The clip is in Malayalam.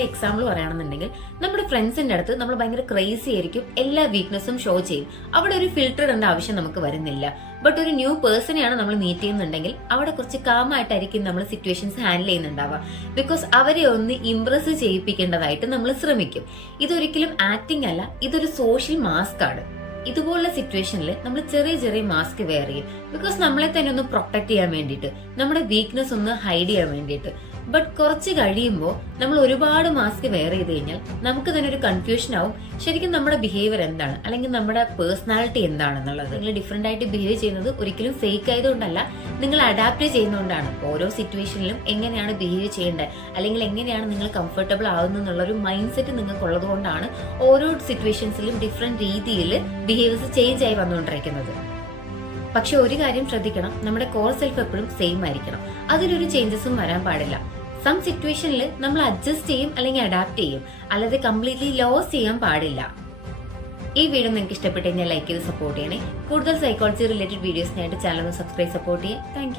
എക്സാമ്പിൾ പറയുകയാണെന്നുണ്ടെങ്കിൽ നമ്മുടെ ഫ്രണ്ട്സിന്റെ അടുത്ത് നമ്മൾ ഭയങ്കര ക്രേസി ആയിരിക്കും, എല്ലാ വീക്ക്നെസ്സും ഷോ ചെയ്യും. അവിടെ ഒരു ഫിൽറ്റർ ഇടേണ്ട ആവശ്യം നമുക്ക് വരുന്നില്ല. ബട്ട് ഒരു ന്യൂ പേഴ്സണെയാണ് നമ്മൾ മീറ്റ് ചെയ്യുന്നുണ്ടെങ്കിൽ അവിടെ കുറച്ച് കാമായിട്ടായിരിക്കും നമ്മൾ സിറ്റുവേഷൻസ് ഹാൻഡിൽ ചെയ്യുന്നുണ്ടാവുക. ബിക്കോസ് അവരെ ഒന്ന് ഇംപ്രസ് ചെയ്യിപ്പിക്കേണ്ടതായിട്ട് നമ്മൾ ശ്രമിക്കും. ഇതൊരിക്കലും ആക്ടിംഗ് അല്ല, ഇതൊരു സോഷ്യൽ മാസ്ക് ആണ്. ഇതുപോലുള്ള സിറ്റുവേഷനിൽ നമ്മൾ ചെറിയ ചെറിയ മാസ്ക് വെയർ ചെയ്യും. ബിക്കോസ് നമ്മളെ തന്നെ ഒന്ന് പ്രൊട്ടക്ട് ചെയ്യാൻ വേണ്ടിയിട്ട്, നമ്മുടെ വീക്ക്നെസ് ഒന്ന് ഹൈഡ് ചെയ്യാൻ വേണ്ടിയിട്ട്. ബട്ട് കുറച്ച് കഴിയുമ്പോൾ നമ്മൾ ഒരുപാട് മാസ്ക് വെയർ ചെയ്ത് കഴിഞ്ഞാൽ നമുക്ക് തന്നെ ഒരു കൺഫ്യൂഷൻ ആവും, ശരിക്കും നമ്മുടെ ബിഹേവിയർ എന്താണ്, അല്ലെങ്കിൽ നമ്മുടെ പേഴ്സണാലിറ്റി എന്താണെന്നുള്ളത്. നിങ്ങൾ ഡിഫറെന്റ് ആയിട്ട് ബിഹേവ് ചെയ്യുന്നത് ഒരിക്കലും ഫേക്ക് ആയതുകൊണ്ടല്ല, നിങ്ങൾ അഡാപ്റ്റ് ചെയ്യുന്നതുകൊണ്ടാണ്. ഓരോ സിറ്റുവേഷനിലും എങ്ങനെയാണ് ബിഹേവ് ചെയ്യേണ്ടത്, അല്ലെങ്കിൽ എങ്ങനെയാണ് നിങ്ങൾ കംഫർട്ടബിൾ ആവുന്നത് എന്നുള്ള ഒരു മൈൻഡ് സെറ്റ് നിങ്ങൾക്ക് ഉള്ളത് കൊണ്ടാണ് ഓരോ സിറ്റുവേഷൻസിലും ഡിഫറെന്റ് രീതിയിൽ ബിഹേവിയേഴ്സ് ചേഞ്ച് ആയി വന്നുകൊണ്ടിരിക്കുന്നത്. പക്ഷെ ഒരു കാര്യം ശ്രദ്ധിക്കണം, നമ്മുടെ കോർ സെൽഫ് എപ്പോഴും സെയിം ആയിരിക്കണം. അതിലൊരു ചേഞ്ചസും വരാൻ പാടില്ല. സം സിറ്റുവേഷനിൽ നമ്മൾ അഡ്ജസ്റ്റ് ചെയ്യും അല്ലെങ്കിൽ അഡാപ്റ്റ് ചെയ്യും, അല്ലാതെ കംപ്ലീറ്റ്ലി ലോസ് ചെയ്യാൻ പാടില്ല. ഈ വീഡിയോ നിങ്ങൾക്ക് ഇഷ്ടപ്പെട്ടു കഴിഞ്ഞാൽ ലൈക്ക് ചെയ്ത് സപ്പോർട്ട് ചെയ്യണേ. കൂടുതൽ സൈക്കോളജി റിലേറ്റഡ് വീഡിയോസിനായിട്ട് ചാനൽ ഒന്ന് സബ്സ്ക്രൈബ് സപ്പോർട്ട് ചെയ്യാം. താങ്ക്